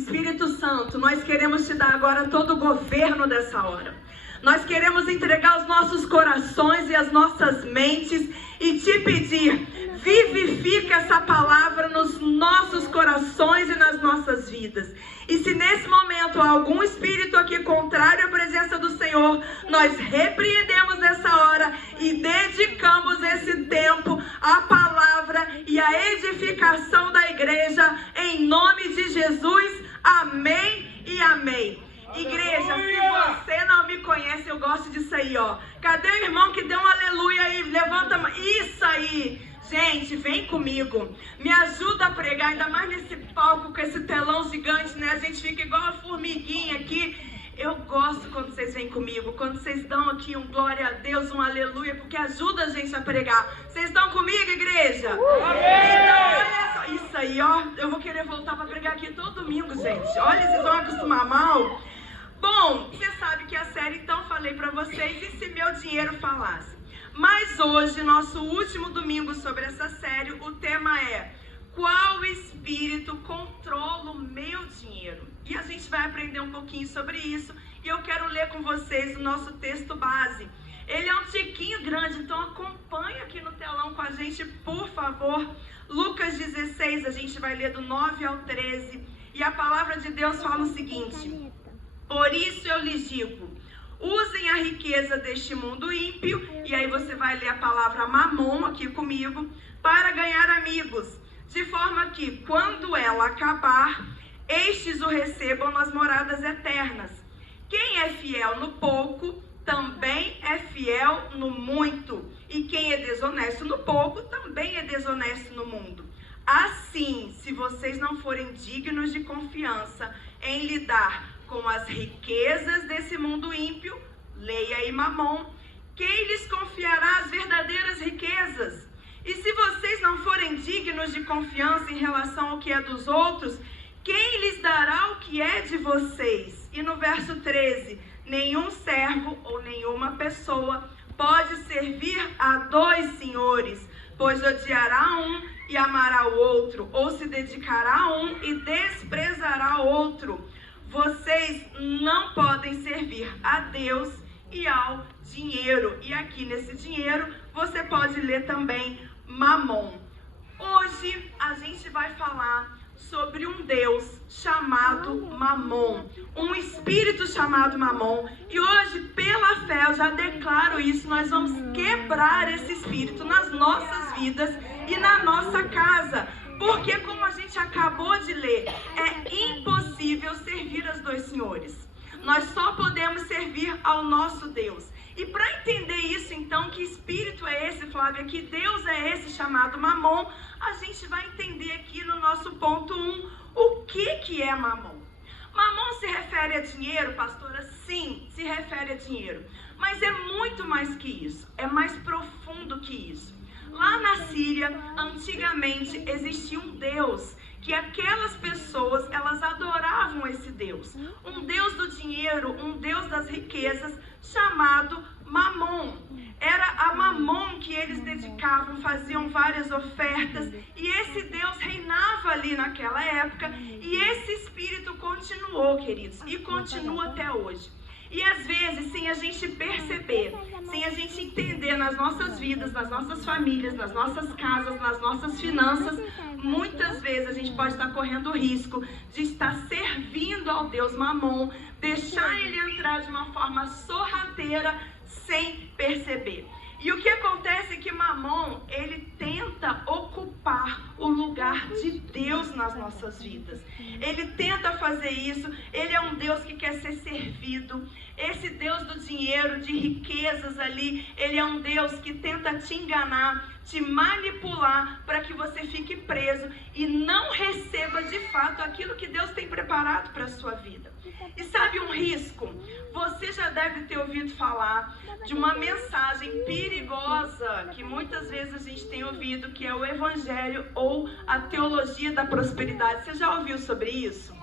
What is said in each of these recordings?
Espírito Santo, nós queremos te dar agora todo o governo dessa hora. Nós queremos entregar os nossos corações e as nossas mentes e te pedir, vivifica essa palavra nos nossos corações e nas nossas vidas. E se nesse momento há algum espírito aqui contrário à presença do Senhor, nós repreendemos nessa hora e dedicamos esse tempo à palavra e à edificação da igreja, em nome de Jesus. Amém e amém. Igreja, se você não me conhece, eu gosto disso aí, ó. Cadê o irmão que deu um aleluia aí? Levanta a mão. Isso aí. Gente, vem comigo. Me ajuda a pregar, ainda mais nesse palco com esse telão gigante, né? A gente fica igual uma formiguinha aqui. Eu gosto quando vocês vêm comigo, quando vocês dão aqui um glória a Deus, um aleluia, porque ajuda a gente a pregar. Vocês estão comigo, igreja? Então, olha só. Isso aí, ó. Eu vou querer voltar para pregar aqui todo domingo, gente. Olha, vocês vão acostumar mal. Bom, você sabe que a série, então, falei para vocês, e se meu dinheiro falasse? Mas hoje, nosso último domingo sobre essa série, o tema é: qual espírito controla o meu dinheiro? E a gente vai aprender um pouquinho sobre isso, e eu quero ler com vocês o nosso texto base. Ele é um tiquinho grande, então acompanha aqui no telão com a gente, por favor. Lucas 16, a gente vai ler do 9 ao 13, e a palavra de Deus fala o seguinte: por isso eu lhes digo, usem a riqueza deste mundo ímpio, e aí você vai ler a palavra mamon aqui comigo, para ganhar amigos, de forma que, quando ela acabar, estes o recebam nas moradas eternas. Quem é fiel no pouco, também é fiel no muito, e quem é desonesto no pouco, também é desonesto no mundo. Assim, se vocês não forem dignos de confiança em lidar com as riquezas desse mundo ímpio, leia aí mamon, quem lhes confiará as verdadeiras riquezas? E se vocês não forem dignos de confiança em relação ao que é dos outros, quem lhes dará o que é de vocês? E no verso 13, nenhum servo ou nenhuma pessoa pode servir a dois senhores, pois odiará um e amará o outro, ou se dedicará a um e desprezará o outro. Vocês não podem servir a Deus e ao dinheiro. E aqui nesse dinheiro você pode ler também mamon. Hoje a gente vai falar sobre um Deus chamado Mamon, um espírito chamado Mamon. E hoje, pela fé, eu já declaro isso, nós vamos quebrar esse espírito nas nossas vidas e na nossa casa. Porque, como a gente acabou de ler, é impossível servir aos dois senhores. Nós só podemos servir ao nosso Deus. E para entender isso, então, que espírito é esse, Flávia, que Deus é esse chamado Mamon, a gente vai entender aqui no nosso ponto 1, o que é Mamon. Mamon se refere a dinheiro, pastora? Sim, se refere a dinheiro. Mas é muito mais que isso, é mais profundo que isso. Lá na Síria, antigamente, existia um Deus que aquelas pessoas, elas adoravam esse Deus. Um Deus do dinheiro, um Deus das riquezas, chamado Mamon. Era a Mamon que eles dedicavam, faziam várias ofertas, e esse Deus reinava ali naquela época, e esse espírito continuou, queridos, e continua até hoje. E às vezes, sem a gente perceber, sem a gente entender nas nossas vidas, nas nossas famílias, nas nossas casas, nas nossas finanças, muitas vezes a gente pode estar correndo o risco de estar servindo ao Deus Mamon, deixar ele entrar de uma forma sorrateira sem perceber. E o que acontece é que Mamon, ele tenta ocupar o lugar de Deus nas nossas vidas. Ele tenta fazer isso, ele é um Deus que quer ser servido. Esse Deus do dinheiro, de riquezas ali, ele é um Deus que tenta te enganar, te manipular para que você fique preso e não receba de fato aquilo que Deus tem preparado para a sua vida. E sabe um risco? Você já deve ter ouvido falar de uma mensagem perigosa que muitas vezes a gente tem ouvido, que é o Evangelho ou a teologia da prosperidade. Você já ouviu sobre isso?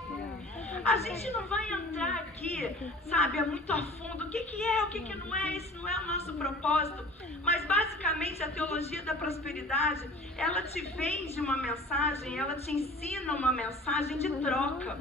A gente não vai entrar aqui, sabe, muito a fundo, o que é, o que não é, isso não é o nosso propósito, mas basicamente a teologia da prosperidade, ela te vende uma mensagem, ela te ensina uma mensagem de troca,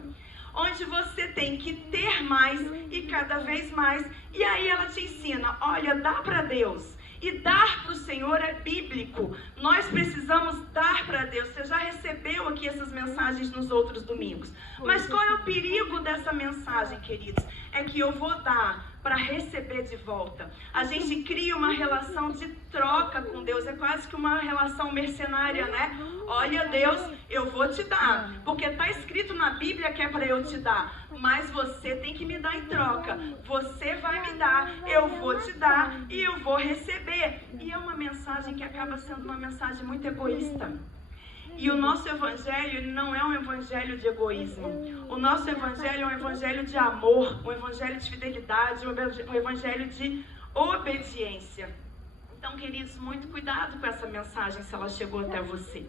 onde você tem que ter mais e cada vez mais. E aí ela te ensina, olha, dá para Deus. E dar para o Senhor é bíblico. Nós precisamos dar para Deus. Você já recebeu aqui essas mensagens nos outros domingos. Mas qual é o perigo dessa mensagem, queridos? É que eu vou dar para receber de volta. A gente cria uma relação de troca com Deus. É quase que uma relação mercenária, né? Olha, Deus, eu vou te dar. Porque está escrito na Bíblia que é para eu te dar. Mas você tem que me dar em troca. Você vai me dar, eu vou te dar e eu vou receber. E é uma mensagem que acaba sendo uma mensagem muito egoísta. E o nosso evangelho não é um evangelho de egoísmo. O nosso evangelho é um evangelho de amor, um evangelho de fidelidade, um evangelho de obediência. Então, queridos, muito cuidado com essa mensagem se ela chegou até você.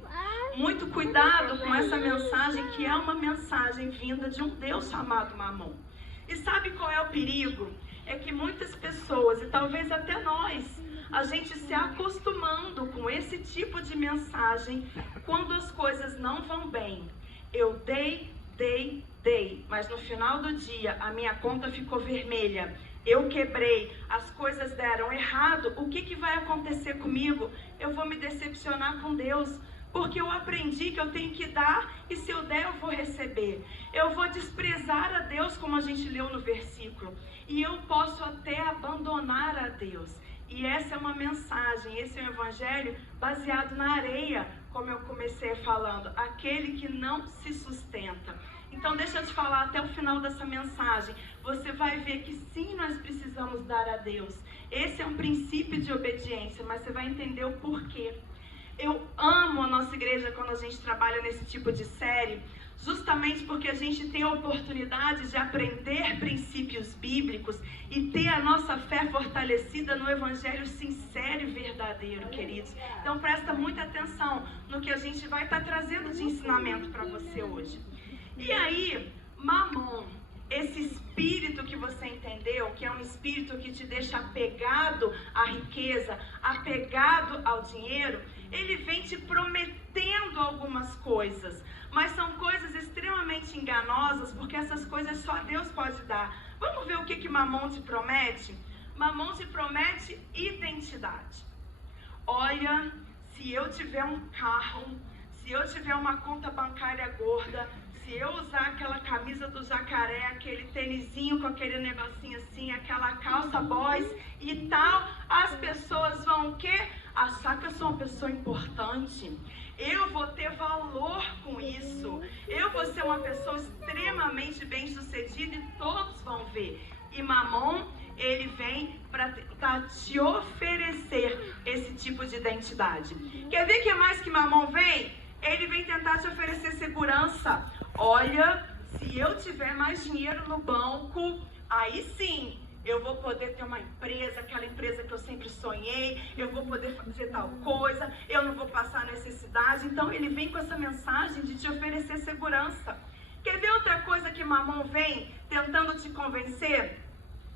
Muito cuidado com essa mensagem que é uma mensagem vinda de um Deus chamado Mamon. E sabe qual é o perigo? É que muitas pessoas, e talvez até nós, a gente se acostumando com esse tipo de mensagem, quando as coisas não vão bem. Eu dei, mas no final do dia a minha conta ficou vermelha. Eu quebrei, as coisas deram errado. O que vai acontecer comigo? Eu vou me decepcionar com Deus, porque eu aprendi que eu tenho que dar e se eu der eu vou receber. Eu vou desprezar a Deus, como a gente leu no versículo, e eu posso até abandonar a Deus. E essa é uma mensagem, esse é um evangelho baseado na areia, como eu comecei falando, aquele que não se sustenta. Então deixa eu te falar até o final dessa mensagem, você vai ver que sim, nós precisamos dar a Deus. Esse é um princípio de obediência, mas você vai entender o porquê. Eu amo a nossa igreja quando a gente trabalha nesse tipo de série, justamente porque a gente tem a oportunidade de aprender princípios bíblicos e ter a nossa fé fortalecida no evangelho sincero e verdadeiro, queridos. Então presta muita atenção no que a gente vai estar trazendo de ensinamento para você hoje. E aí, Mamon, esse espírito que você entendeu, que é um espírito que te deixa apegado à riqueza, apegado ao dinheiro, ele vem te prometendo algumas coisas, mas são coisas extremamente enganosas, porque essas coisas só Deus pode dar. Vamos ver o que Mamon te promete? Mamon te promete identidade. Olha, se eu tiver um carro, se eu tiver uma conta bancária gorda, se eu usar aquela camisa do jacaré, aquele tênisinho com aquele negocinho assim, aquela calça boys e tal, as pessoas vão o quê? Achar que eu sou uma pessoa importante. Eu vou ter valor com isso. Eu vou ser uma pessoa extremamente bem-sucedida e todos vão ver. E Mamon, ele vem para te oferecer esse tipo de identidade. Quer ver o que mais que Mamon vem? Ele vem tentar te oferecer segurança. Olha, se eu tiver mais dinheiro no banco, aí sim, eu vou poder ter uma empresa, aquela empresa que eu sempre sonhei, eu vou poder fazer tal coisa, eu não vou passar necessidade. Então ele vem com essa mensagem de te oferecer segurança. Quer ver outra coisa que Mamon vem tentando te convencer?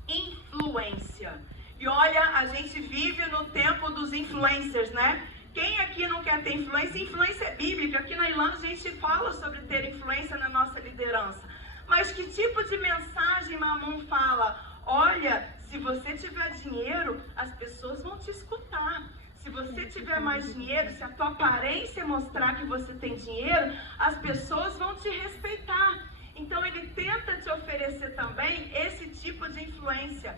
Influência. E olha, a gente vive no tempo dos influencers, né? Quem aqui não quer ter influência? Influência é bíblica. Aqui na Irlanda a gente fala sobre ter influência na nossa liderança. Mas que tipo de mensagem Mamon fala? Olha, se você tiver dinheiro, as pessoas vão te escutar. Se você tiver mais dinheiro, se a tua aparência mostrar que você tem dinheiro, as pessoas vão te respeitar. Então ele tenta te oferecer também esse tipo de influência.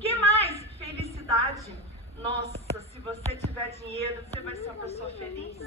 Que mais? Felicidade. Nossa, se você tiver dinheiro, você vai ser uma pessoa feliz.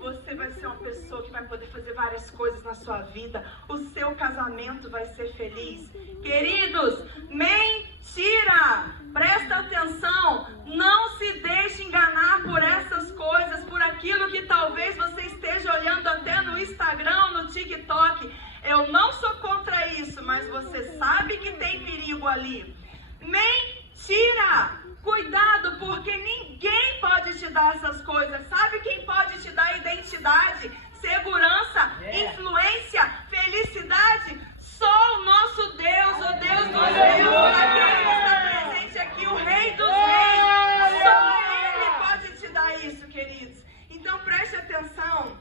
Você vai ser uma pessoa que vai poder fazer várias coisas na sua vida. O seu casamento vai ser feliz. Queridos, mentira! Presta atenção. Não se deixe enganar por essas coisas, por aquilo que talvez você esteja olhando até no Instagram, no TikTok. Eu não sou contra isso, mas você sabe que tem perigo ali. Mentira! Cuidado, porque ninguém pode te dar essas coisas. Sabe quem pode te dar identidade, segurança, influência, felicidade? Só o nosso Deus, o Deus dos deuses, aquele que está presente aqui, o Rei dos Reis. Só Ele pode te dar isso, queridos. Então preste atenção.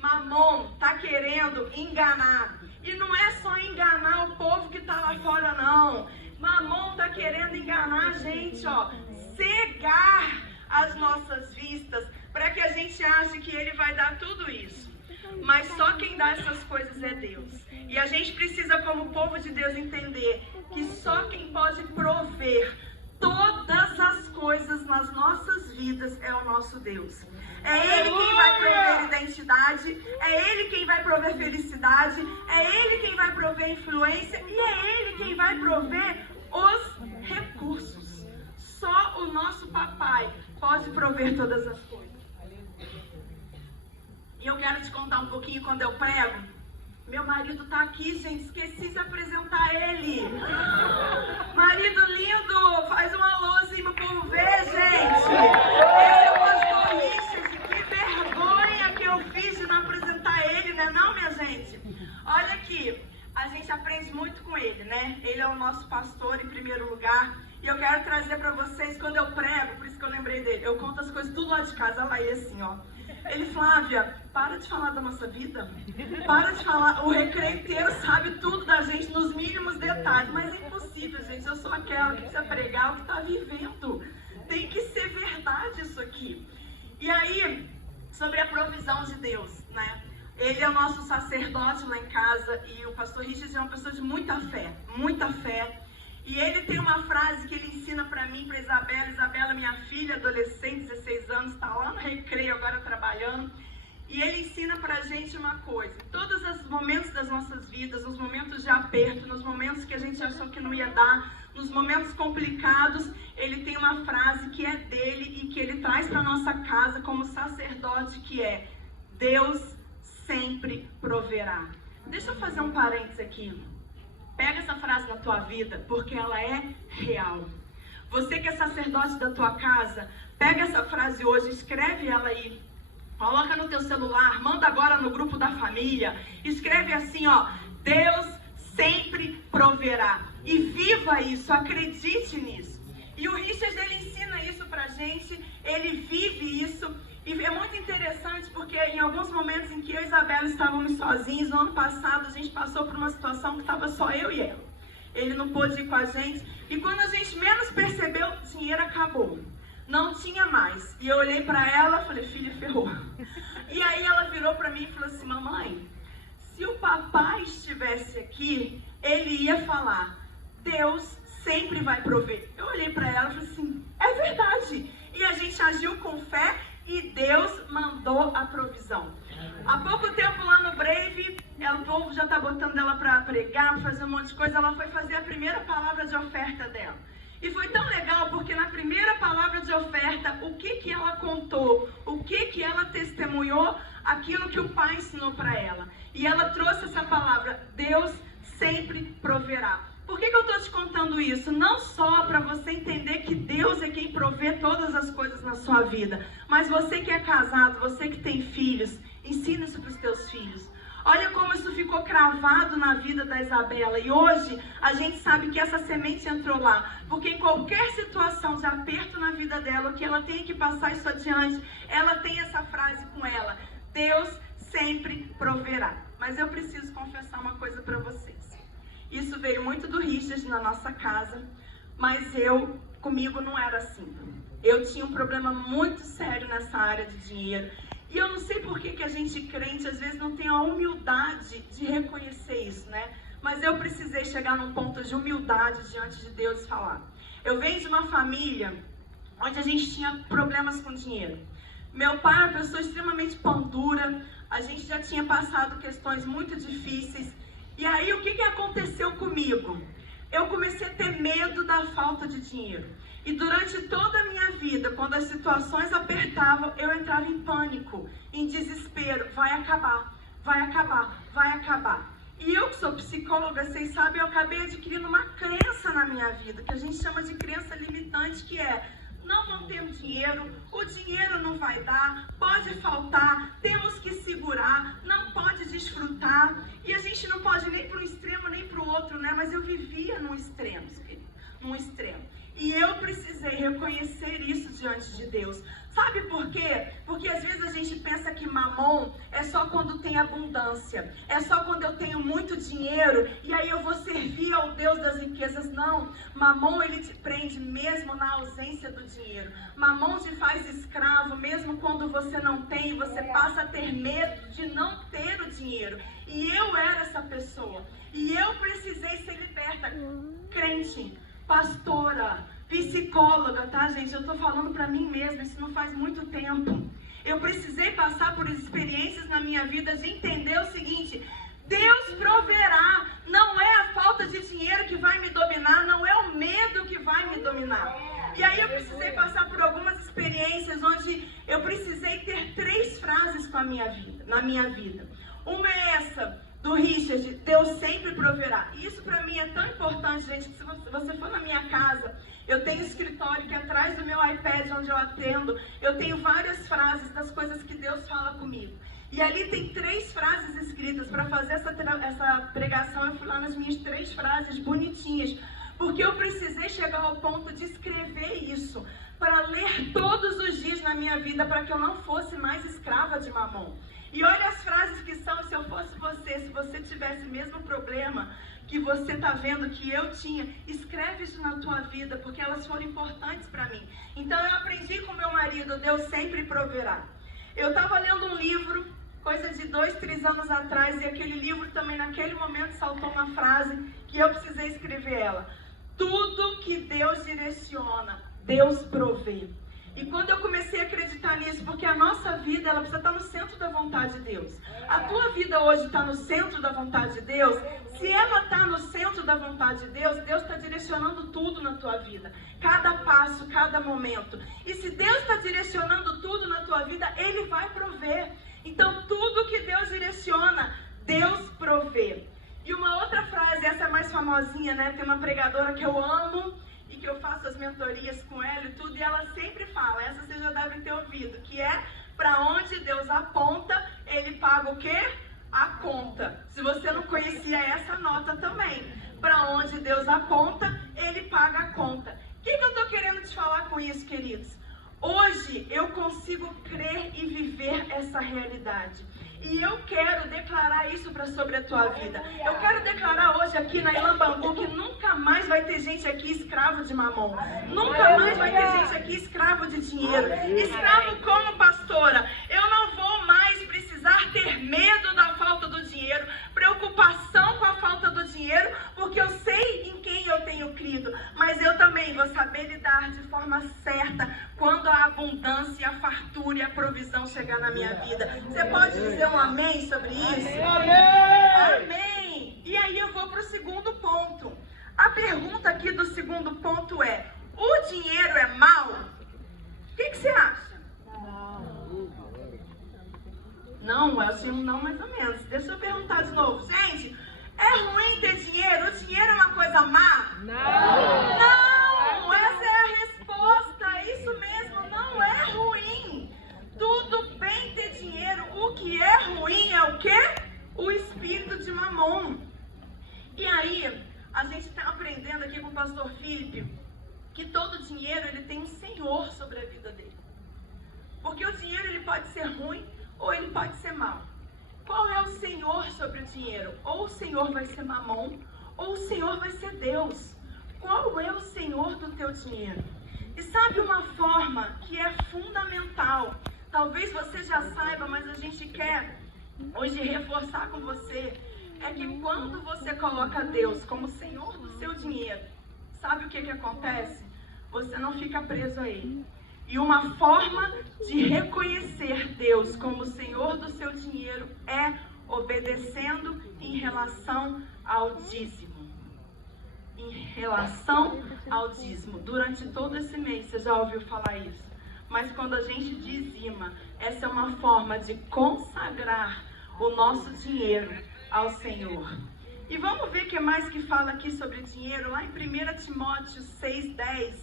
Mamon está querendo enganar. E não é só enganar querendo enganar a gente, ó, cegar as nossas vistas, para que a gente ache que Ele vai dar tudo isso. Mas só quem dá essas coisas é Deus. E a gente precisa, como povo de Deus, entender que só quem pode prover todas as coisas nas nossas vidas é o nosso Deus. É Ele quem vai prover identidade, é Ele quem vai prover felicidade, é Ele quem vai prover influência e é Ele quem vai prover os recursos. Só o nosso papai pode prover todas as coisas. E eu quero te contar um pouquinho quando eu prego. Meu marido tá aqui, gente, esqueci de apresentar ele. Marido lindo, faz um alô assim pro povo ver, gente. Esse é o pastor Richard, que vergonha que eu fiz de não apresentar ele, né não, minha gente? Olha aqui, a gente aprende muito com ele, né? Ele é o nosso pastor em primeiro lugar. E eu quero trazer pra vocês, quando eu prego, por isso que eu lembrei dele, eu conto as coisas tudo lá de casa, olha lá, ele assim, ó. Ele, Flávia, para de falar da nossa vida, para de falar, o recreio inteiro sabe tudo da gente, nos mínimos detalhes, mas é impossível, gente, eu sou aquela que precisa pregar o que está vivendo, tem que ser verdade isso aqui. E aí, sobre a provisão de Deus, né, ele é o nosso sacerdote lá em casa e o pastor Richard é uma pessoa de muita fé, e ele tem uma frase que ele ensina para mim, para Isabela, minha filha, adolescente, 16 anos, está lá no recreio agora trabalhando. E ele ensina pra gente uma coisa: em todos os momentos das nossas vidas, nos momentos de aperto, nos momentos que a gente achou que não ia dar, nos momentos complicados, ele tem uma frase que é dele e que ele traz para nossa casa como sacerdote, que é: Deus sempre proverá. Deixa eu fazer um parênteses aqui. Pega essa frase na tua vida, porque ela é real. Você que é sacerdote da tua casa, pega essa frase hoje, escreve ela aí. Coloca no teu celular, manda agora no grupo da família. Escreve assim, ó: Deus sempre proverá. E viva isso, acredite nisso. E o Richard, ele ensina isso pra gente, ele vive isso. E é muito interessante porque em alguns momentos em que eu e Isabela estávamos sozinhos, no ano passado a gente passou por uma situação que estava só eu e ela. Ele não pôde ir com a gente. E quando a gente menos percebeu, o dinheiro acabou. Não tinha mais. E eu olhei para ela e falei: filha, ferrou. E aí ela virou para mim e falou assim: mamãe, se o papai estivesse aqui, ele ia falar: Deus sempre vai prover. Eu olhei para ela e falei assim: é verdade. E a gente agiu com fé e Deus mandou a provisão. Há pouco tempo lá no Brave, o povo já está botando ela para pregar, para fazer um monte de coisa. Ela foi fazer a primeira palavra de oferta dela. E foi tão legal porque na primeira palavra de oferta, o que ela contou, o que ela testemunhou, aquilo que o pai ensinou para ela. E ela trouxe essa palavra: Deus sempre proverá. Por que eu estou te contando isso? Não só para você entender que Deus é quem provê todas as coisas na sua vida, mas você que é casado, você que tem filhos, ensina isso para os teus filhos. Olha como isso ficou cravado na vida da Isabela. E hoje a gente sabe que essa semente entrou lá. Porque em qualquer situação de aperto na vida dela, o que ela tem que passar isso adiante, ela tem essa frase com ela: Deus sempre proverá. Mas eu preciso confessar uma coisa para vocês. Isso veio muito do Richard na nossa casa, mas comigo não era assim. Eu tinha um problema muito sério nessa área de dinheiro. E eu não sei por que a gente crente às vezes não tem a humildade de reconhecer isso, né? Mas eu precisei chegar num ponto de humildade diante de Deus e falar. Eu venho de uma família onde a gente tinha problemas com dinheiro. Meu pai é uma pessoa extremamente pão dura, a gente já tinha passado questões muito difíceis. E aí o que aconteceu comigo? Eu comecei a ter medo da falta de dinheiro. E durante toda a minha vida, quando as situações apertavam, eu entrava em pânico, em desespero. Vai acabar, vai acabar, vai acabar. E eu que sou psicóloga, vocês sabem, eu acabei adquirindo uma crença na minha vida, que a gente chama de crença limitante, que é: não vamos ter o dinheiro não vai dar, pode faltar, temos que segurar, não pode desfrutar. E a gente não pode nem para um extremo nem para o outro, né? Mas eu vivia num extremo, num extremo. E eu precisei reconhecer isso diante de Deus. Sabe por quê? Porque às vezes a gente pensa que mamon é só quando tem abundância, é só quando eu tenho muito dinheiro e aí eu vou servir ao Deus das riquezas. Não, Mamon, ele te prende mesmo na ausência do dinheiro. Mamon te faz escravo mesmo quando você não tem, você passa a ter medo de não ter o dinheiro. E eu era essa pessoa. E eu precisei ser liberta. Crente, pastora, psicóloga, tá, gente? Eu tô falando pra mim mesma, isso não faz muito tempo. Eu precisei passar por experiências na minha vida de entender o seguinte: Deus proverá. Não é a falta de dinheiro que vai me dominar, não é o medo que vai me dominar. E aí eu precisei passar por algumas experiências onde eu precisei ter 3 frases com a minha vida, na minha vida. Uma é essa, do Richard: Deus sempre proverá. Isso pra mim é tão importante, gente, que se você for na minha casa, eu tenho um escritório que atrás do meu iPad, onde eu atendo, eu tenho várias frases das coisas que Deus fala comigo. E ali tem 3 frases escritas. Para fazer essa pregação, eu fui lá nas minhas 3 frases bonitinhas, porque eu precisei chegar ao ponto de escrever isso, para ler todos os dias na minha vida, para que eu não fosse mais escrava de Mamon. E olha as frases que são: se eu fosse você, se você tivesse o mesmo problema que você está vendo que eu tinha, escreve isso na tua vida, porque elas foram importantes para mim. Então eu aprendi com meu marido: Deus sempre proverá. Eu estava lendo um livro, coisa de 2, 3 anos atrás, e aquele livro também, naquele momento, saltou uma frase que eu precisei escrever ela: tudo que Deus direciona, Deus provê. E quando eu comecei a acreditar nisso, porque a nossa vida, ela precisa estar no centro da vontade de Deus. A tua vida hoje está no centro da vontade de Deus. Se ela está no centro da vontade de Deus, Deus está direcionando tudo na tua vida. Cada passo, cada momento. E se Deus está direcionando tudo na tua vida, Ele vai prover. Então, tudo que Deus direciona, Deus provê. E uma outra frase, essa é mais famosinha, né? Tem uma pregadora que eu amo e que eu faço as mentorias com ela e tudo, e ela sempre fala, essa vocês já devem ter ouvido, que é: para onde Deus aponta, Ele paga o quê? A conta. Se você não conhecia essa, nota também. Para onde Deus aponta, Ele paga a conta. O que eu estou querendo te falar com isso, queridos? Hoje eu consigo crer e viver essa realidade. E eu quero declarar isso sobre a tua vida. Eu quero declarar hoje aqui na Ilan Bambu que nunca mais vai ter gente aqui escravo de Mamon. Nunca mais vai ter gente aqui escravo de dinheiro. Escravo como pastora. Eu não vou mais precisar ter medo da falta do dinheiro, preocupação com a falta do dinheiro, porque eu sei em quem eu tenho crido. Mas eu também vou saber lidar de forma certa quando a abundância, a fartura e a provisão chegar na minha vida. Você pode dizer um amém sobre isso? Amém! Amém! E aí eu vou para o segundo ponto. A pergunta aqui do segundo ponto é: o dinheiro é mau? O que você acha? Não, é assim, não, mais ou menos. Deixa eu perguntar de novo. Gente, é ruim ter dinheiro? O dinheiro é uma coisa má? Não! Não! Essa é a resposta. É isso mesmo, não é ruim. Tudo bem ter dinheiro. O que é ruim é o quê? O espírito de Mamon. E aí, a gente está aprendendo aqui com o pastor Felipe que todo dinheiro, ele tem um senhor sobre a vida dele. Porque o dinheiro, ele pode ser ruim ou ele pode ser mau. Qual é o senhor sobre o dinheiro? Ou o senhor vai ser Mamon, ou o senhor vai ser Deus. Qual é o senhor do teu dinheiro? E sabe uma forma que é fundamental? Talvez você já saiba, mas a gente quer hoje reforçar com você. É que quando você coloca Deus como senhor do seu dinheiro, sabe o que acontece? Você não fica preso a Ele. E uma forma de reconhecer Deus como Senhor do seu dinheiro é obedecendo em relação ao dízimo. Em relação ao dízimo. Durante todo esse mês, você já ouviu falar isso? Mas quando a gente dizima, essa é uma forma de consagrar o nosso dinheiro ao Senhor. E vamos ver o que mais que fala aqui sobre dinheiro. Lá em 1 Timóteo 6,10,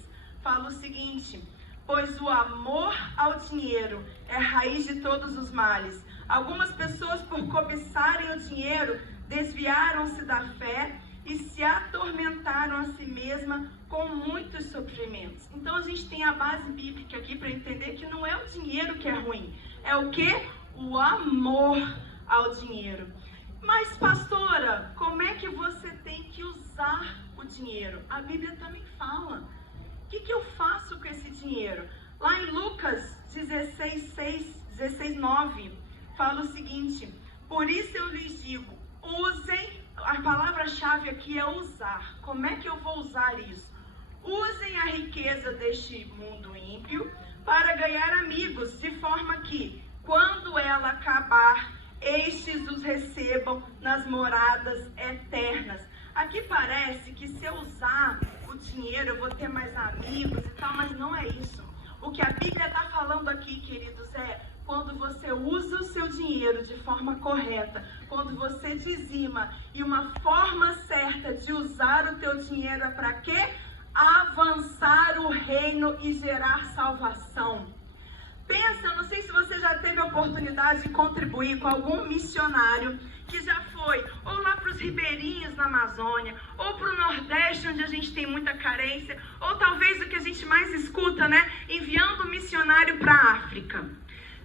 fala o seguinte: pois o amor ao dinheiro é raiz de todos os males. Algumas pessoas, por cobiçarem o dinheiro, desviaram-se da fé e se atormentaram a si mesma com muitos sofrimentos. Então a gente tem a base bíblica aqui para entender que não é o dinheiro que é ruim. É o quê? O amor ao dinheiro. Mas, pastora, como é que você tem que usar o dinheiro? dinheiro? A Bíblia também fala. O que eu faço com esse dinheiro? Lá em Lucas 16:9, fala o seguinte: por isso eu lhes digo, usem, a palavra-chave aqui é usar. Como é que eu vou usar isso? Usem a riqueza deste mundo ímpio para ganhar amigos, de forma que, quando ela acabar, estes os recebam nas moradas eternas. Aqui parece que se eu usar o dinheiro, eu vou ter mais amigos e tal, mas não é isso. O que a Bíblia está falando aqui, queridos, é quando você usa o seu dinheiro de forma correta, quando você dizima, e uma forma certa de usar o teu dinheiro é para quê? Avançar o reino e gerar salvação. Pensa, eu não sei se você já teve a oportunidade de contribuir com algum missionário que já foi ou lá para os ribeirinhos na Amazônia, ou para o Nordeste, onde a gente tem muita carência, ou talvez o que a gente mais escuta, né? Enviando um missionário para a África.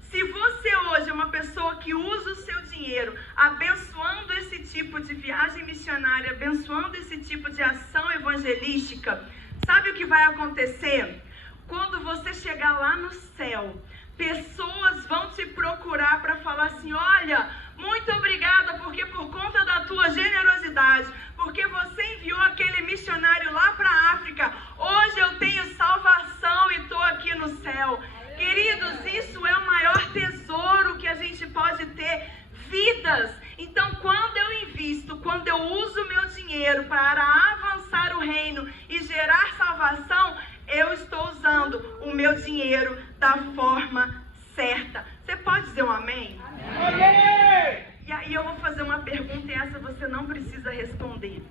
Se você hoje é uma pessoa que usa o seu dinheiro abençoando esse tipo de viagem missionária, abençoando esse tipo de ação evangelística, sabe o que vai acontecer? Quando você chegar lá no céu, pessoas vão te procurar para falar assim: olha, muito obrigada, porque por conta da tua generosidade, porque você enviou aquele missionário lá para a África, hoje eu tenho salvação e estou aqui no céu. Queridos, isso é o maior tesouro que a gente pode ter, vidas. Então, quando eu invisto, quando eu uso o meu dinheiro para avançar o reino e gerar salvação, eu estou usando o meu dinheiro da forma certa. Você pode dizer um amém? Amém! E aí eu vou fazer uma pergunta e essa você não precisa responder.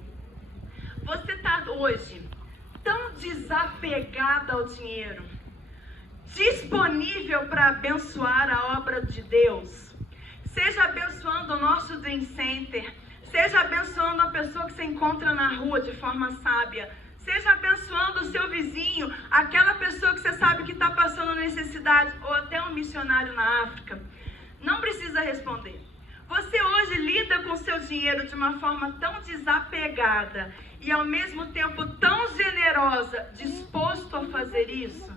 Você está hoje tão desapegada ao dinheiro, disponível para abençoar a obra de Deus? Seja abençoando o nosso Dream Center, seja abençoando a pessoa que você encontra na rua de forma sábia, seja abençoando o seu vizinho, aquela pessoa que você sabe que está passando necessidade, ou até um missionário na África. Não precisa responder. Você hoje lida com o seu dinheiro de uma forma tão desapegada e ao mesmo tempo tão generosa, disposto a fazer isso?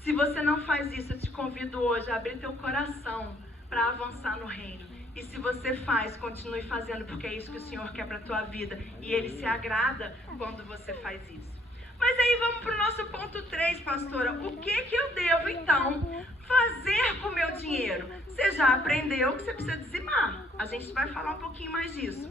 Se você não faz isso, eu te convido hoje a abrir teu coração para avançar no reino. E se você faz, continue fazendo, porque é isso que o Senhor quer para a tua vida. E Ele se agrada quando você faz isso. Mas aí vamos para o nosso ponto 3, pastora. O que eu devo, então, fazer com o meu dinheiro? Você já aprendeu que você precisa dizimar. A gente vai falar um pouquinho mais disso.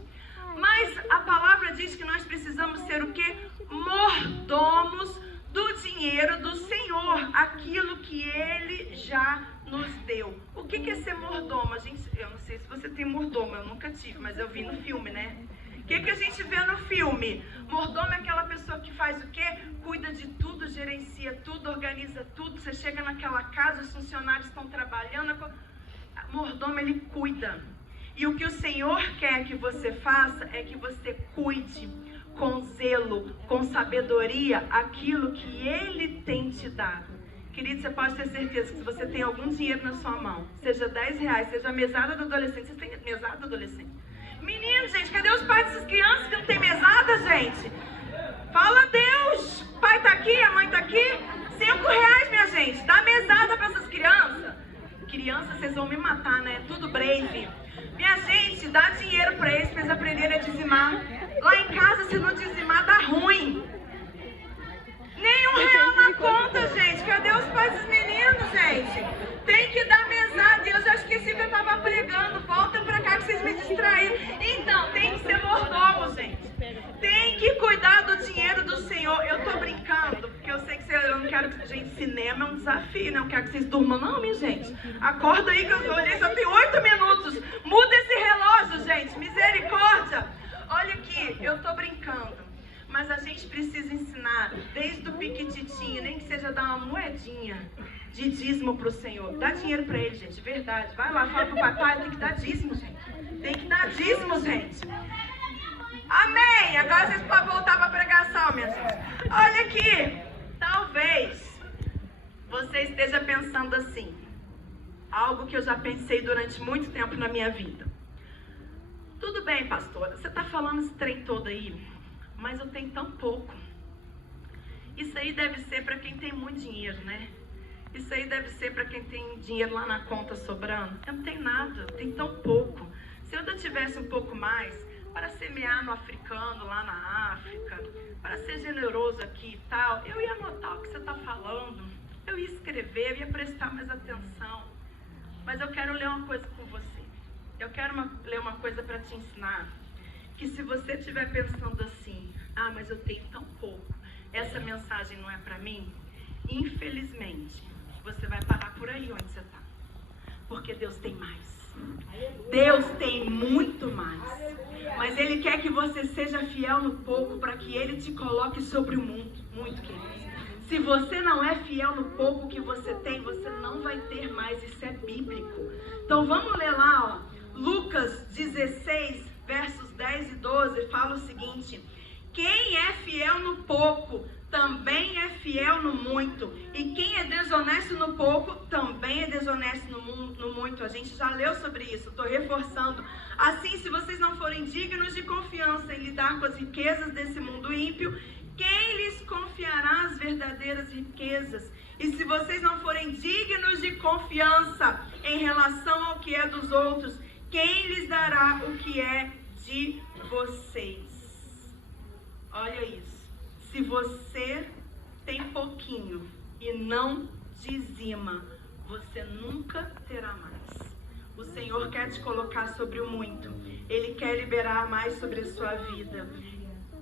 Mas a palavra diz que nós precisamos ser o quê? Mordomos do dinheiro do Senhor. Aquilo que Ele já nos deu. O que é ser mordomo? Eu não sei se você tem mordomo, eu nunca tive, mas eu vi no filme, né? O que a gente vê no filme? Mordomo é aquela pessoa que faz o quê? Cuida de tudo, gerencia tudo, organiza tudo. Você chega naquela casa, os funcionários estão trabalhando. Mordomo, ele cuida. E o que o Senhor quer que você faça é que você cuide com zelo, com sabedoria, aquilo que Ele tem te dado. Querido, você pode ter certeza que se você tem algum dinheiro na sua mão, seja R$10, seja a mesada do adolescente, você tem mesada do adolescente. Menino, gente, cadê os pais dessas crianças que não tem mesada, gente? Fala a Deus! O pai tá aqui, a mãe tá aqui. R$5, minha gente. Dá mesada para essas crianças. Crianças, vocês vão me matar, né? Tudo brave. Minha gente, dá dinheiro para eles aprenderem a dizimar. Lá em casa, se não dizimar, dá ruim. Nem R$1 na conta, gente. Cadê os pais dos meninos, gente? Tem que dar mesada. E eu já esqueci que eu tava pregando. Volta pra cá que vocês me distraíram. Então, tem que ser mordomo, gente. Tem que cuidar do dinheiro do Senhor. Eu tô brincando, porque eu sei que eu não quero que, gente, cinema é um desafio, né? Eu não quero que vocês durmam, não, minha gente. Acorda aí que eu olhei, só tem 8 minutos. Muda esse relógio, gente. Misericórdia. Olha aqui, eu tô brincando. Mas a gente precisa ensinar, desde o piquititinho, nem que seja dar uma moedinha de dízimo pro Senhor. Dá dinheiro pra ele, gente, verdade. Vai lá, fala pro papai, tem que dar dízimo, gente. Tem que dar dízimo, gente. Amém! Agora vocês podem voltar pra pregação, minha gente. Olha aqui, talvez você esteja pensando assim, algo que eu já pensei durante muito tempo na minha vida. Tudo bem, pastora, você tá falando esse trem todo aí, mas eu tenho tão pouco. Isso aí deve ser para quem tem muito dinheiro, né? Isso aí deve ser para quem tem dinheiro lá na conta sobrando. Eu não tenho nada, eu tenho tão pouco. Se eu ainda tivesse um pouco mais, para semear no africano, lá na África, para ser generoso aqui e tal, eu ia anotar o que você está falando, eu ia escrever, eu ia prestar mais atenção. Mas eu quero ler uma coisa com você. Eu quero ler uma coisa para te ensinar. Que se você estiver pensando assim, mas eu tenho tão pouco, essa mensagem não é para mim, infelizmente, você vai parar por aí onde você está. Porque Deus tem mais. Deus tem muito mais. Mas Ele quer que você seja fiel no pouco para que Ele te coloque sobre o mundo. Muito, querido. Se você não é fiel no pouco que você tem, você não vai ter mais. Isso é bíblico. Então vamos ler lá, Lucas 16, versos 10 e 12, fala o seguinte: quem é fiel no pouco, também é fiel no muito. E quem é desonesto no pouco, também é desonesto no muito. A gente já leu sobre isso, estou reforçando. Assim, se vocês não forem dignos de confiança em lidar com as riquezas desse mundo ímpio, quem lhes confiará as verdadeiras riquezas? E se vocês não forem dignos de confiança em relação ao que é dos outros, quem lhes dará o que é de vocês? Olha isso. Se você tem pouquinho e não dizima, você nunca terá mais. O Senhor quer te colocar sobre o muito. Ele quer liberar mais sobre a sua vida.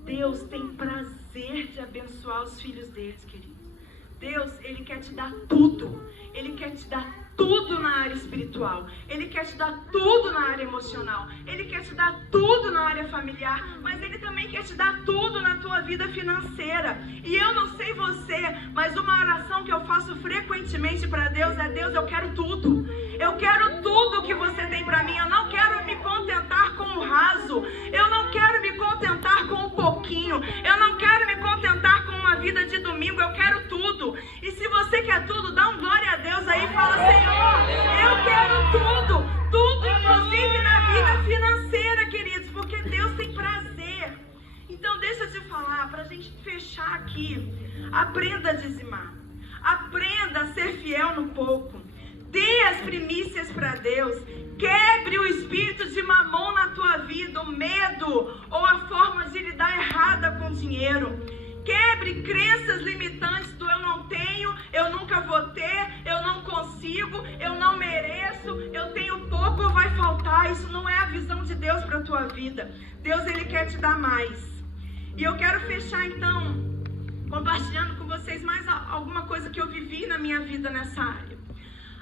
Deus tem prazer de abençoar os filhos deles, queridos. Deus, Ele quer te dar tudo. Ele quer te dar tudo na área espiritual. Ele quer te dar tudo na área emocional. Ele quer te dar tudo na área familiar. Mas Ele também quer te dar tudo na tua vida financeira. E eu não sei você, mas uma oração que eu faço frequentemente para Deus é: Deus, eu quero tudo. Eu quero tudo que você tem para mim. Eu não quero me contentar com o raso. Eu não quero me contentar com um pouquinho. Eu não quero me contentar com uma vida de domingo. Eu quero tudo. E se você quer tudo, dá um glória a Deus aí e fala: Senhor, eu quero tudo. Tudo, inclusive na vida financeira, queridos, porque Deus tem prazer. Então deixa eu te falar, para a gente fechar aqui: aprenda a dizimar. Aprenda a ser fiel no pouco. Dê as primícias para Deus. Quebre o espírito de mamão na tua vida, o medo ou a forma de lidar errada com dinheiro. Quebre crenças limitantes do eu não tenho, eu nunca vou ter, eu não consigo, eu não mereço, eu tenho pouco ou vai faltar. Isso não é a visão de Deus para a tua vida. Deus, Ele quer te dar mais. E eu quero fechar então compartilhando com vocês mais alguma coisa que eu vivi na minha vida nessa área.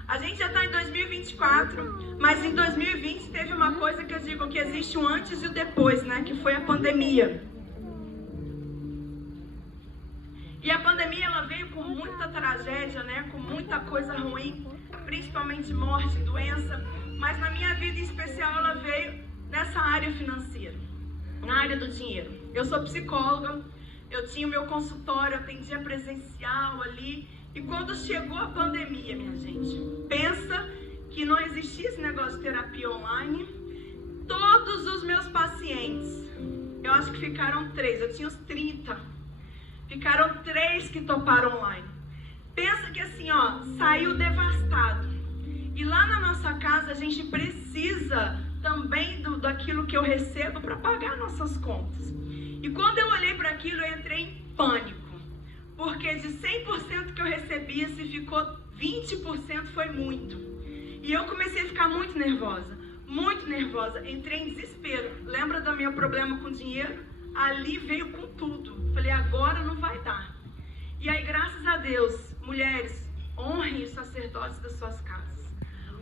A gente já está em 2024, mas em 2020 teve uma coisa que eu digo que existe um antes e o depois, né? Que foi a pandemia. E a pandemia, ela veio com muita tragédia, né? Com muita coisa ruim, principalmente morte, doença. Mas na minha vida em especial, ela veio nessa área financeira, na área do dinheiro. Eu sou psicóloga, eu tinha o meu consultório, eu atendia presencial ali. E quando chegou a pandemia, minha gente, pensa que não existia esse negócio de terapia online. Todos os meus pacientes, eu acho que ficaram 3, eu tinha uns 30. Ficaram 3 que toparam online. Pensa que assim, saiu devastado. E lá na nossa casa a gente precisa também daquilo que eu recebo para pagar nossas contas. E quando eu olhei para aquilo, eu entrei em pânico. Porque de 100% que eu recebia, se ficou 20% foi muito. E eu comecei a ficar muito nervosa. Entrei em desespero. Lembra do meu problema com dinheiro? Ali veio com tudo. Falei, agora não vai dar. E aí, graças a Deus, mulheres, honrem os sacerdotes das suas casas.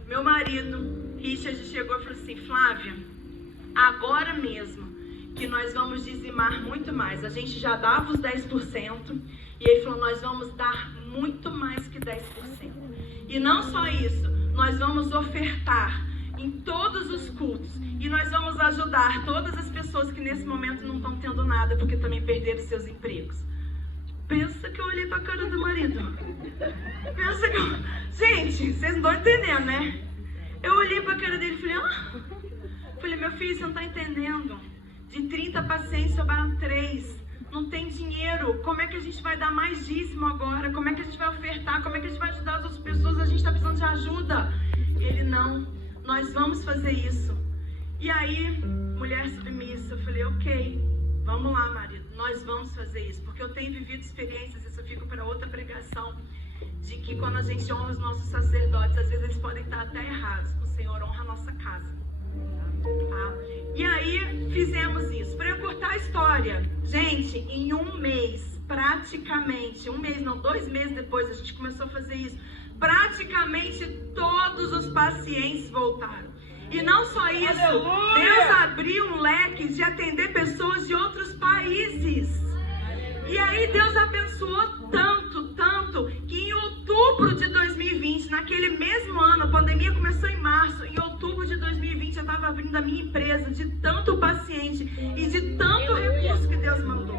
Meu marido, Richard, chegou e falou assim: Flávia, agora mesmo que nós vamos dizimar muito mais. A gente já dava os 10%. E ele falou: nós vamos dar muito mais que 10%. E não só isso, nós vamos ofertar em todos os cultos. E nós vamos ajudar todas as pessoas que nesse momento não estão tendo nada, porque também perderam seus empregos. Pensa que eu olhei para a cara do marido. Pensa que eu... Gente, vocês não estão entendendo, né? Eu olhei para a cara dele e falei: falei, meu filho, você não está entendendo. De 30 pacientes sobraram 3. como é que a gente vai dar mais dízimo agora? Como é que a gente vai ofertar? Como é que a gente vai ajudar as outras pessoas? A gente está precisando de ajuda. Ele, não, nós vamos fazer isso. E aí, mulher submissa, eu falei, ok, vamos lá, marido, nós vamos fazer isso. Porque eu tenho vivido experiências, isso eu fico para outra pregação, de que quando a gente honra os nossos sacerdotes, às vezes eles podem estar até errados. O Senhor honra a nossa casa. Tá? E aí, fizemos isso. Para eu cortar a história, gente, em um mês, praticamente, 1 mês não, 2 meses depois, a gente começou a fazer isso. Praticamente todos os pacientes voltaram. E não só isso, aleluia! Deus abriu um leque de atender pessoas de outros países. E aí Deus abençoou tanto, tanto, que em outubro de 2020, naquele mesmo ano, a pandemia começou em março, em outubro de 2020 eu estava abrindo a minha empresa, de tanto paciente e de tanto recurso que Deus mandou.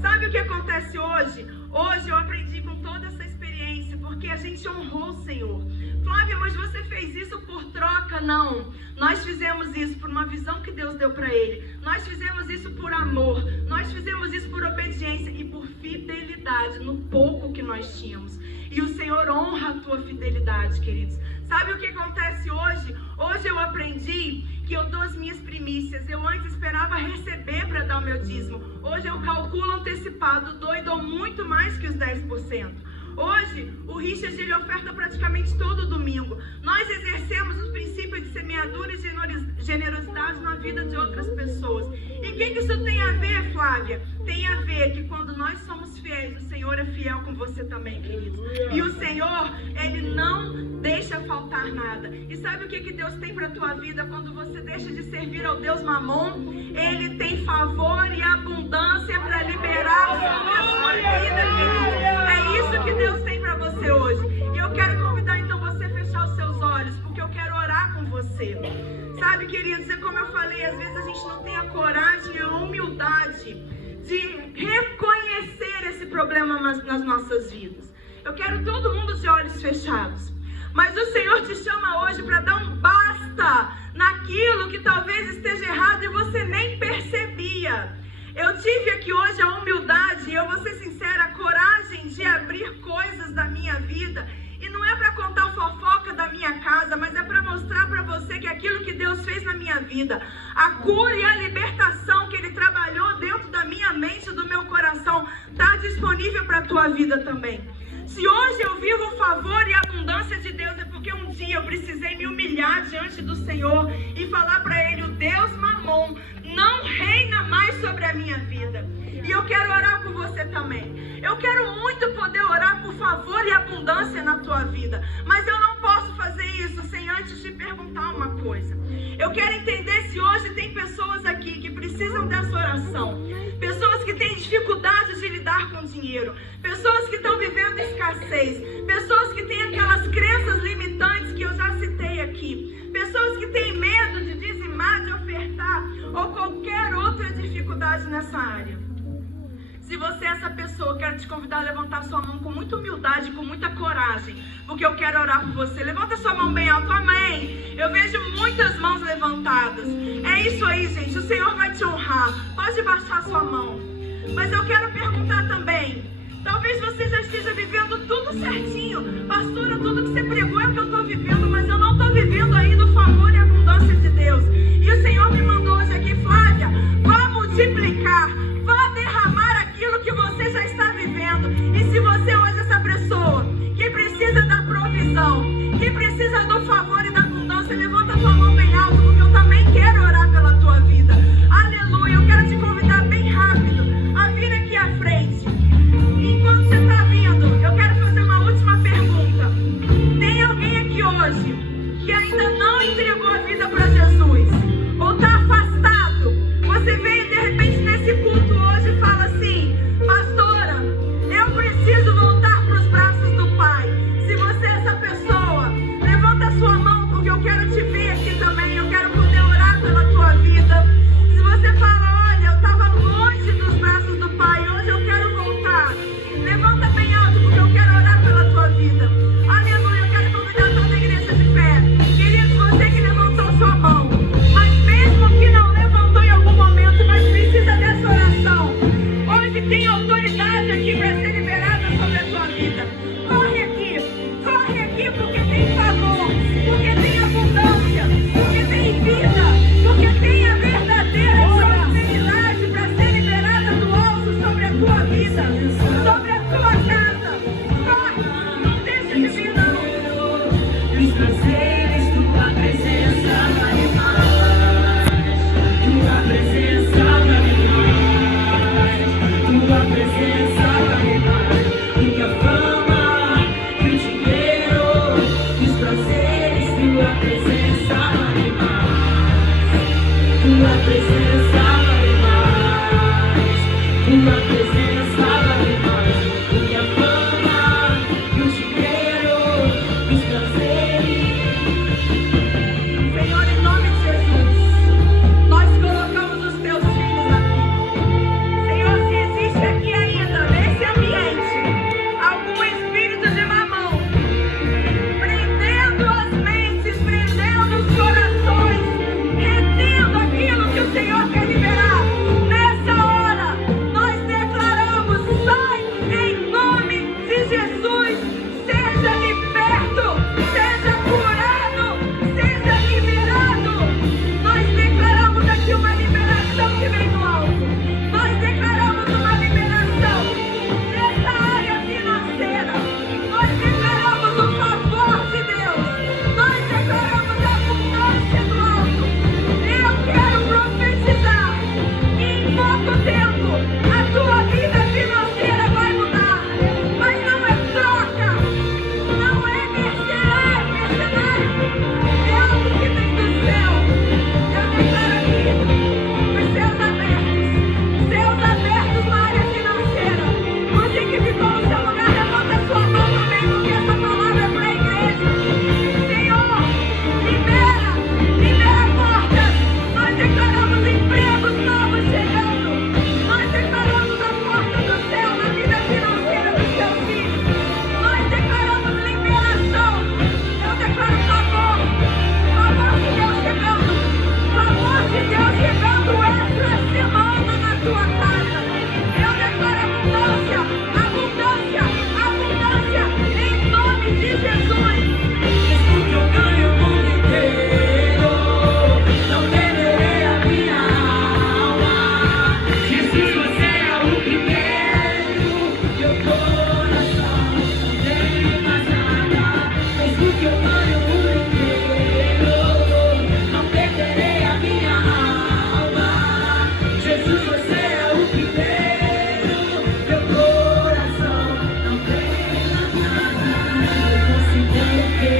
Sabe o que acontece hoje? Hoje eu aprendi com toda essa experiência, porque a gente honrou o Senhor. Flávia, mas você fez isso por troca? Não. Nós fizemos isso por uma visão que Deus deu para ele. Nós fizemos isso por amor. Nós fizemos isso por obediência e por fidelidade no pouco que nós tínhamos. E o Senhor honra a tua fidelidade, queridos. Sabe o que acontece hoje? Hoje eu aprendi que eu dou as minhas primícias. Eu antes esperava receber para dar o meu dízimo. Hoje eu calculo antecipado, dou e dou muito mais que os 10%. Hoje, o Richard, ele oferta praticamente todo domingo. Nós exercemos os princípios de semeadura e generosidade na vida de outras pessoas. E o que isso tem a ver, Flávia? Tem a ver que quando nós somos fiéis, o Senhor é fiel com você também, queridos. E o Senhor, Ele não deixa faltar nada. E sabe o que Deus tem para a tua vida quando você deixa de servir ao Deus Mamon? Ele tem favor e abundância para liberar sobre a sua vida, queridos. É isso que Deus tem para você hoje. E eu quero convidar então você a fechar os seus olhos, porque eu quero orar com você. Sabe, queridos, é como eu falei, às vezes a gente não tem a coragem e a humildade de reconhecer esse problema nas nossas vidas. Eu quero todo mundo de olhos fechados. Mas o Senhor te chama hoje para dar um basta naquilo que talvez esteja errado e você nem percebia. Eu tive aqui hoje a humildade, eu vou ser sincera, a coragem de abrir coisas da minha vida. E não é para contar fofoca da minha casa, mas é para mostrar para você que aquilo que Deus fez na minha vida, a cura e a libertação que Ele trabalhou dentro da minha mente e do meu coração, está disponível para a tua vida também. Se hoje eu vivo o favor e a abundância de Deus, é porque um dia eu precisei me humilhar diante do Senhor e falar para Ele, o Deus Mamon não reina mais sobre a minha vida. E eu quero orar por você também. Eu quero muito poder orar por favor e abundância na tua vida. Mas eu não posso fazer isso sem antes te perguntar uma coisa. Eu quero entender se hoje tem pessoas aqui que precisam dessa oração. Pessoas que têm dificuldade de lidar com dinheiro. Pessoas que estão vivendo escassez. Pessoas que têm aquelas crenças limitantes que eu já citei aqui. Pessoas que têm medo de dizimar, de ofertar ou qualquer outra dificuldade nessa área. Se você é essa pessoa, eu quero te convidar a levantar sua mão com muita humildade, com muita coragem, porque eu quero orar por você. Levanta sua mão bem alto, amém. Eu vejo muitas mãos levantadas. É isso aí, gente, o Senhor vai te honrar. Pode baixar sua mão. Mas eu quero perguntar também, talvez você já esteja vivendo tudo certinho. Pastora, tudo que você pregou é o que eu estou vivendo, mas eu não estou vivendo ainda o favor e a abundância de Deus. E o Senhor me mandou hoje aqui, Flávia, vá multiplicar, vá derramar aquilo que você já está vivendo. E se você hoje é essa pessoa que precisa da provisão, que precisa do favor e da abundância, levanta a tua mão bem alto, porque eu também quero orar pela tua vida. Aleluia, eu quero te convidar bem rápido a vir aqui à frente. Enquanto você está vindo, eu quero fazer uma última pergunta. Tem alguém aqui hoje que ainda não entregou a vida para Jesus? Ou está afastado? Você veio de repente nesse culto hoje e fala assim, pastora, eu preciso voltar para os braços do Pai. Se você é essa pessoa, levanta a sua mão, porque eu quero te ver aqui também. Eu quero poder orar pela tua vida. Se você fala, olha, eu estava longe dos braços do Pai, hoje eu quero voltar, levanta bem alto, porque eu quero orar pela tua vida. Aleluia, eu quero convidar toda a igreja de pé. Queridos, você que levantou sua mão, mas mesmo que não levantou em algum momento, mas precisa dessa oração, hoje tem autoridade aqui presença vale mais do que a fama e o dinheiro e os prazeres. Tua presença vale mais. Tua presença vale mais. Tua presença vale mais do que a fama e o dinheiro e os prazeres. Senhor, em nome de Jesus, nós colocamos os teus filhos aqui. Senhor, se existe aqui ainda, nesse ambiente, algum espírito de mamão, prendendo as mentes, prendendo os corações, retendo aquilo que o Senhor quer liberar, nessa hora, nós declaramos, sai em nome de Jesus, seja liberto, seja curado, seja liberado. Nós declaramos aqui uma liberação que vem do alto. Nós declaramos uma liberação nessa área financeira. Nós declaramos o favor de Deus. Nós declaramos a abundância do alto. Eu quero profetizar que em pouco tempo a tua vida financeira vai mudar. Mas não é troca, não é mercenário. É algo que vem do céu. Eu declaro aqui os céus abertos na área financeira. Você que ficou no seu lugar, levanta sua mão também, porque essa palavra é para a igreja. Senhor, libera portas. Nós declaramos empregos novos chegando. Nós declaramos a porta do céu na vida financeira dos seus filhos. Nós declaramos liberação. Eu declaro favor de Deus chegando. Favor de Deus chegando essa semana na tua casa. Eu declaro abundância, abundância, abundância, em nome de Jesus. Mesmo que eu ganhe o mundo inteiro, não venderei a minha alma. Jesus, você é o primeiro. Meu coração não tem mais nada. Mesmo que eu ganhe o mundo inteiro, não perderei a minha alma. Jesus, você é o primeiro. Meu coração não tem mais nada. Eu considero que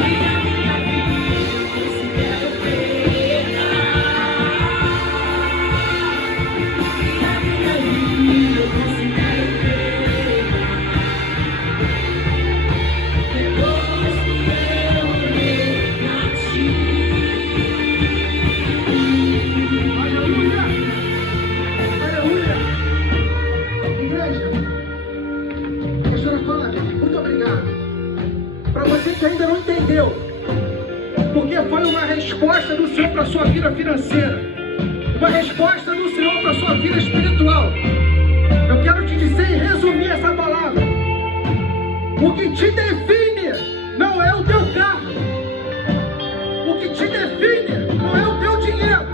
e a minha vida eu considero perda. E a minha vida eu considero perda. Depois que eu olhei pra ti. Aleluia! Aleluia! Igreja, pastora Flávia, muito obrigado. Para você que ainda não entendeu, porque foi uma resposta do Senhor para a sua vida financeira, uma resposta do Senhor para a sua vida espiritual. Eu quero te dizer e resumir essa palavra. O que te define não é o teu carro. O que te define não é o teu dinheiro.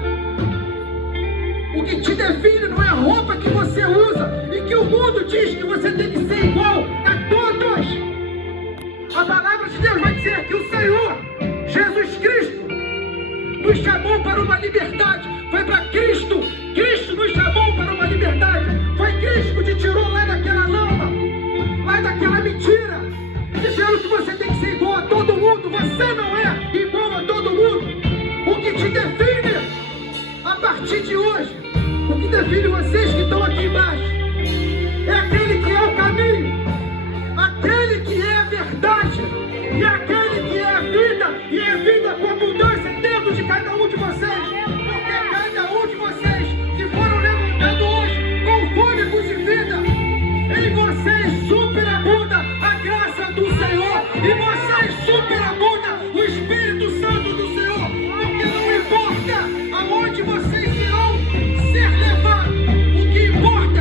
O que te define não é a roupa que você usa e que o mundo diz que você tem que ser igual a todos. A palavra de Deus vai dizer que o Senhor, Jesus Cristo, nos chamou para uma liberdade. Foi para Cristo. Cristo nos chamou para uma liberdade. Foi Cristo que te tirou lá daquela lama, lá daquela mentira, dizendo que você tem que ser igual a todo mundo. Você não é igual a todo mundo. O que te define a partir de hoje, o que define vocês que estão aqui embaixo, é aquele que é o caminho, aquele que é a verdade, e aquele que é a vida, e é vida com abundância dentro de cada um de vocês. Porque cada um de vocês que foram levantados hoje com fôlegos de vida, em vocês superabunda a graça do Senhor, e vocês superabunda o Espírito Santo do Senhor, porque não importa aonde vocês irão ser levados, o que importa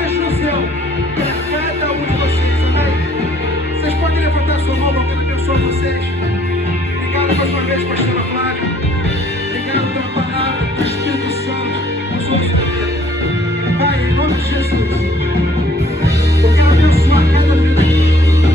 portas no céu para cada um de vocês, amém? Vocês podem levantar sua mão, Deus abençoe vocês. Obrigado mais uma vez, pastor.